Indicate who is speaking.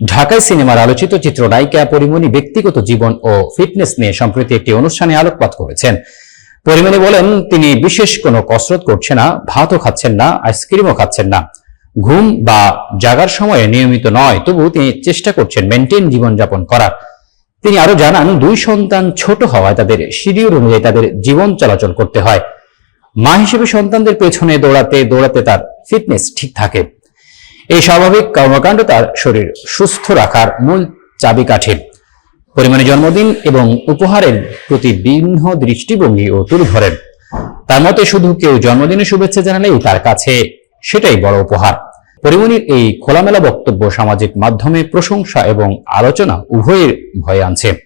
Speaker 1: ঢাকায় সিনেমার আলোচিত চিত্রনায়িকা পরিমণি ব্যক্তিগত জীবন ও ফিটনেস নিয়ে সম্প্রতি একটি অনুষ্ঠানে আলোকপাত করেছেন। পরিমণি বলেন, তিনি বিশেষ কোনো কসরত করছেন না, ভাতও খাচ্ছেন না, আইসক্রিমও খাচ্ছেন না। ঘুম বা জাগার সময়ে নিয়মিত নয় তবু তিনি চেষ্টা করছেন মেনটেন জীবনযাপন করার। তিনি আরও জানান, দুই সন্তান ছোট হওয়ায় তাদের শিডিউল অনুযায়ী তাদের জীবন চলাচল করতে হয়। মা হিসেবে সন্তানদের পেছনে দৌড়াতে দৌড়াতে তার ফিটনেস ঠিক থাকে। এই স্বাভাবিক কর্মকাণ্ড তার শরীর সুস্থ রাখার মূল চাবিকাঠি। পরিমাণে জন্মদিন এবং উপহারের প্রতি ভিন্ন দৃষ্টিভঙ্গি ও তুলে ধরেন। তার মতে শুধু কেউ জন্মদিনের শুভেচ্ছা জানালেই তার কাছে সেটাই বড় উপহার। পরিমণির এই খোলামেলা বক্তব্য সামাজিক মাধ্যমে প্রশংসা এবং আলোচনা উভয়ের ভয়ে আনছে।